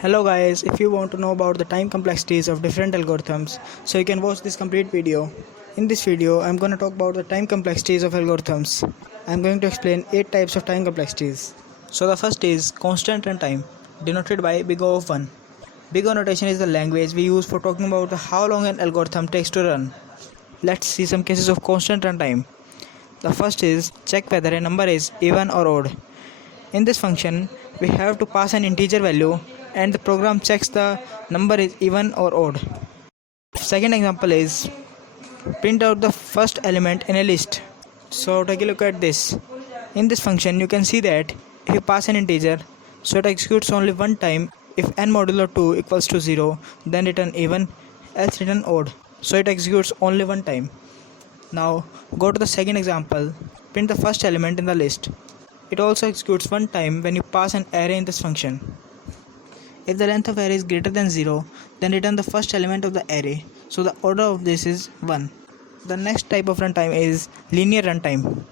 Hello guys, if you want to know about the time complexities of different algorithms, so you can watch this complete video. In this video, I'm going to talk about the time complexities of algorithms. I'm going to explain 8 types of time complexities. So the first is constant runtime, denoted by big O of 1. Big O notation is the language we use for talking about how long an algorithm takes to run. Let's see some cases of constant runtime. The first is check whether a number is even or odd. In this function, we have to pass an integer value and the program checks the number is even or odd. Second example is print out the first element in a list. So take a look at this. In this function, you can see that if you pass an integer, so it executes only one time. If n modulo 2 equals to 0, then return even, else return odd. So it executes only one time. Now go to the second example, print the first element in the list. It also executes one time when you pass an array in this function. If the length of array is greater than 0, then return the first element of the array. So the order of this is 1. The next type of runtime is linear runtime.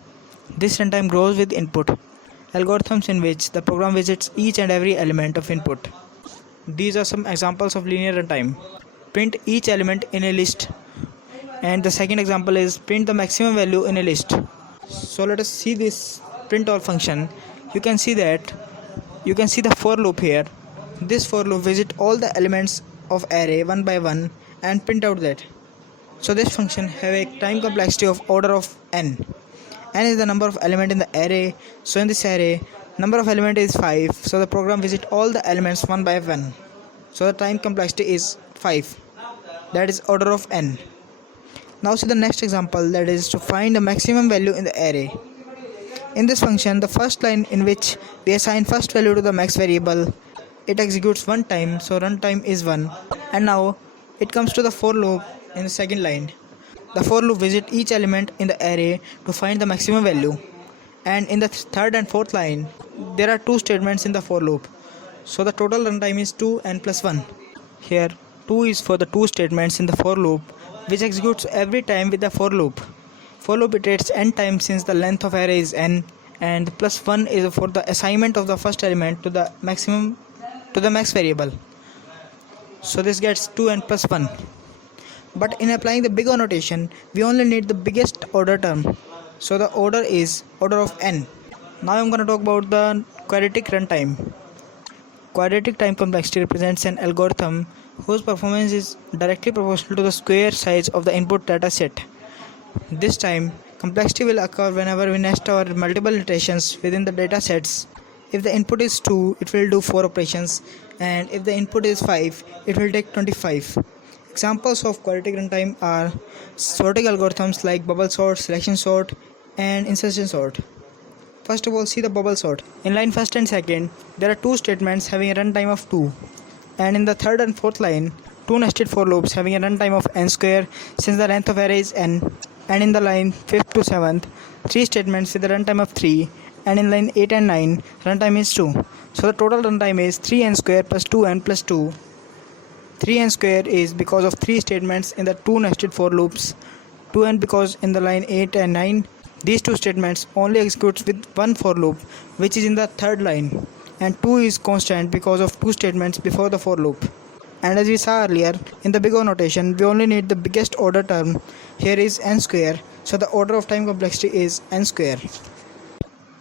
This runtime grows with input. Algorithms in which the program visits each and every element of input. These are some examples of linear runtime. Print each element in a list. And the second example is print the maximum value in a list. So let us see this print all function. You can see the for loop here. This for loop visits all the elements of array one by one and print out that. So this function have a time complexity of order of n. N is the number of element in the array. So in this array, number of element is 5. So the program visits all the elements one by one. So the time complexity is 5. That is order of n. Now see the next example, that is to find the maximum value in the array. In this function, the first line in which we assign first value to the max variable, it executes one time, so runtime is 1. And now it comes to the for loop in the second line. The for loop visits each element in the array to find the maximum value. And in the third and fourth line, there are two statements in the for loop. So the total runtime is 2 n plus 1. Here 2 is for the two statements in the for loop, which executes every time with the for loop. For loop iterates n times since the length of array is n, and plus 1 is for the assignment of the first element to the max variable. So this gets 2n plus 1. But in applying the big O notation, we only need the biggest order term. So the order is order of n. Now I'm going to talk about the quadratic runtime. Quadratic time complexity represents an algorithm whose performance is directly proportional to the square size of the input data set. This time complexity will occur whenever we nest our multiple iterations within the data sets. If the input is 2, it will do 4 operations, and if the input is 5, it will take 25. Examples of quadratic runtime are sorting algorithms like bubble sort, selection sort, and insertion sort. First of all, see the bubble sort. In line first and second, there are two statements having a runtime of 2, and in the third and fourth line, two nested for loops having a runtime of n square since the length of array is n, and in the line 5th to 7th, three statements with a runtime of 3, and in line 8 and 9, runtime is 2. So the total runtime is 3n square plus 2n plus 2. 3n square is because of 3 statements in the two nested for loops, 2n because in the line 8 and 9, these two statements only executes with one for loop, which is in the third line, and 2 is constant because of two statements before the for loop. And as we saw earlier, in the big O notation, we only need the biggest order term. Here is n square, so the order of time complexity is n square.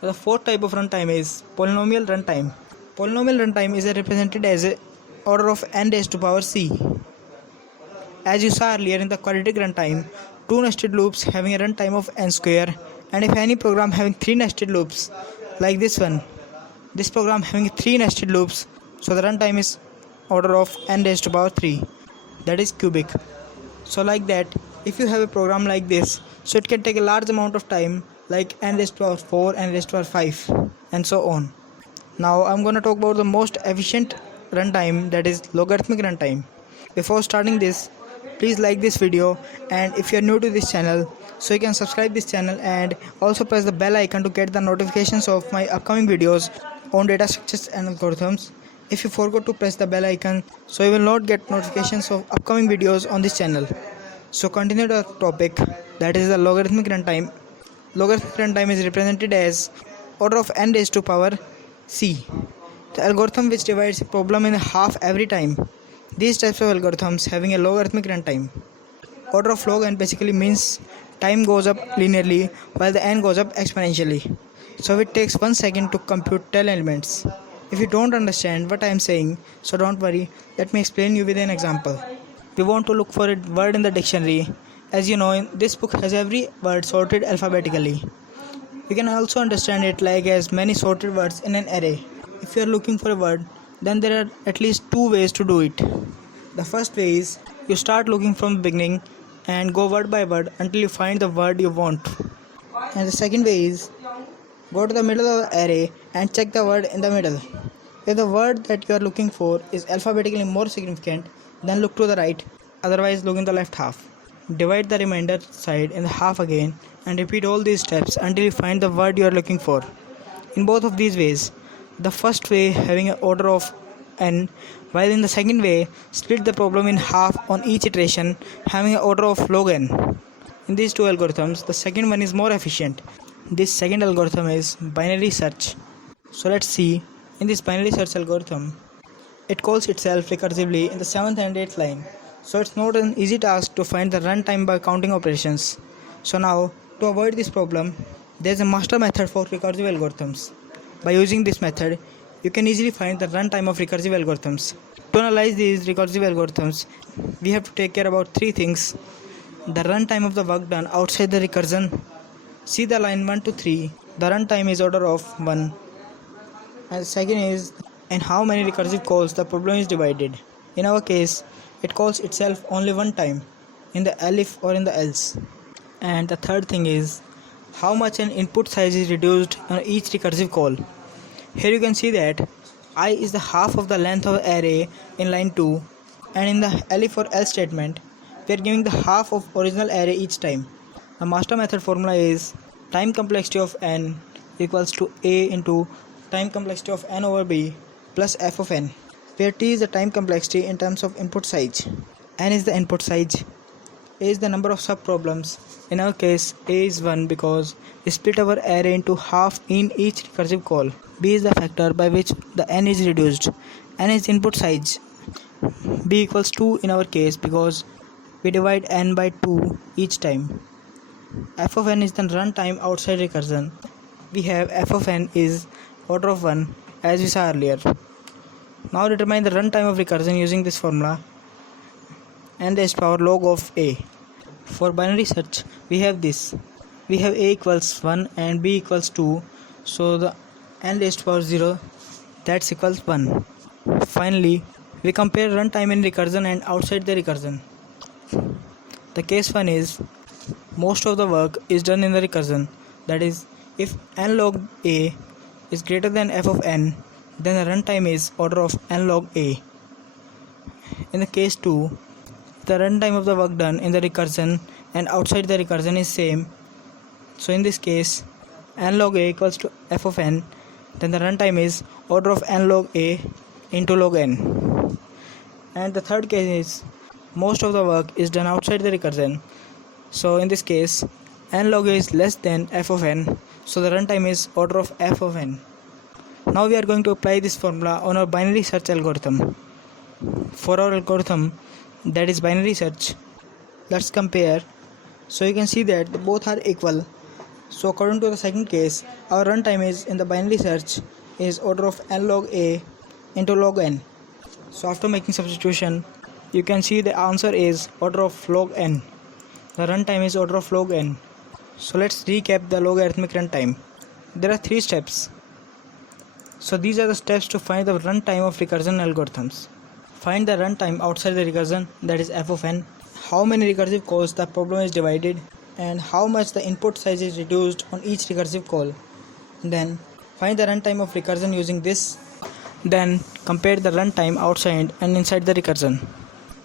The fourth type of runtime is polynomial runtime. Polynomial runtime is represented as a order of n raised to power c. As you saw earlier in the quadratic runtime, two nested loops having a runtime of n square, and if any program having 3 nested loops, like this one, this program having 3 nested loops, so the runtime is order of n raised to power 3, that is cubic. So like that, if you have a program like this, so it can take a large amount of time, like n raised to power 4, n raised to power 5, and so on. Now I'm going to talk about the most efficient runtime, that is logarithmic runtime. Before starting this, please like this video, and if you are new to this channel, so you can subscribe this channel and also press the bell icon to get the notifications of my upcoming videos on data structures and algorithms. If you forgot to press the bell icon, so you will not get notifications of upcoming videos on this channel. So continue the topic, that is the logarithmic runtime. Logarithmic runtime is represented as order of n raised to power c. The algorithm which divides a problem in half every time. These types of algorithms having a logarithmic runtime. Order of log n basically means time goes up linearly while the n goes up exponentially. So it takes 1 second to compute 10 elements. If you don't understand what I am saying, so don't worry, let me explain you with an example. We want to look for a word in the dictionary. As you know, this book has every word sorted alphabetically. You can also understand it like as many sorted words in an array. If you are looking for a word, then there are at least two ways to do it. The first way is you start looking from the beginning and go word by word until you find the word you want. And the second way is go to the middle of the array and check the word in the middle. If the word that you are looking for is alphabetically more significant, then look to the right, otherwise look in the left half. Divide the remainder side in the half again and repeat all these steps until you find the word you are looking for. In both of these ways, the first way having an order of n, while in the second way split the problem in half on each iteration having an order of log n. In these two algorithms, the second one is more efficient. This second algorithm is binary search. So let's see. In this binary search algorithm, it calls itself recursively in the 7th and 8th line. So it's not an easy task to find the runtime by counting operations. So now, to avoid this problem, there is a master method for recursive algorithms. By using this method, you can easily find the runtime of recursive algorithms. To analyze these recursive algorithms, we have to take care about three things. The runtime of the work done outside the recursion. See the line 1 to 3. The runtime is order of 1. And the second is in how many recursive calls the problem is divided. In our case, it calls itself only one time, in the elif or in the else. And the third thing is how much an input size is reduced on each recursive call. Here you can see that I is the half of the length of the array in line 2, and in the elif or else statement, we are giving the half of original array each time. The master method formula is time complexity of n equals to a into time complexity of n over b plus f of n, where t is the time complexity in terms of input size, n is the input size, a is the number of subproblems. In our case, a is 1 because we split our array into half in each recursive call. B is the factor by which the n is reduced. N is input size. B equals 2 in our case because we divide n by 2 each time. F of n is the runtime outside recursion. We have f of n is order of 1 as we saw earlier. Now determine the runtime of recursion using this formula, n raised to power log of a. For binary search, we have this. We have a equals 1 and b equals 2, so the n raised to power 0, that's equals 1. Finally, we compare runtime in recursion and outside the recursion. The case 1 is most of the work is done in the recursion. That is, if n log a is greater than f of n, then the runtime is order of n log a. In the case 2, the runtime of the work done in the recursion and outside the recursion is same. So in this case, n log a equals to f of n, then the runtime is order of n log a into log n. And the third case is most of the work is done outside the recursion. So in this case, n log a is less than f of n, so the runtime is order of f of n. Now we are going to apply this formula on our binary search algorithm. For our algorithm, that is binary search, let's compare. So you can see that both are equal. So according to the second case, our runtime is in the binary search is order of n log a into log n. So after making substitution, you can see the answer is order of log n. The runtime is order of log n. So let's recap the logarithmic runtime. There are 3 steps. So these are the steps to find the runtime of recursion algorithms. Find the runtime outside the recursion, that is f of n, how many recursive calls the problem is divided, and how much the input size is reduced on each recursive call. Then find the runtime of recursion using this. Then compare the runtime outside and inside the recursion.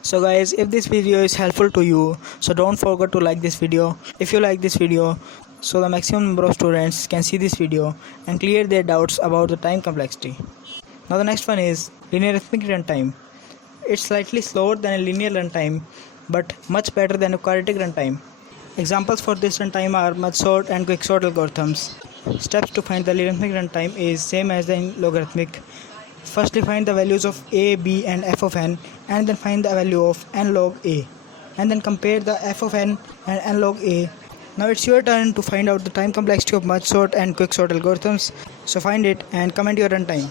So guys, if this video is helpful to you, so don't forget to like this video. If you like this video, so the maximum number of students can see this video and clear their doubts about the time complexity. Now the next one is linearithmic runtime. It's slightly slower than a linear runtime, but much better than a quadratic runtime. Examples for this runtime are merge sort and quicksort algorithms. Steps to find the logarithmic runtime is same as the logarithmic. Firstly, find the values of a, b and f of n, and then find the value of n log a, and then compare the f of n and n log a. Now it's your turn to find out the time complexity of merge sort and quicksort algorithms. So find it and comment your runtime.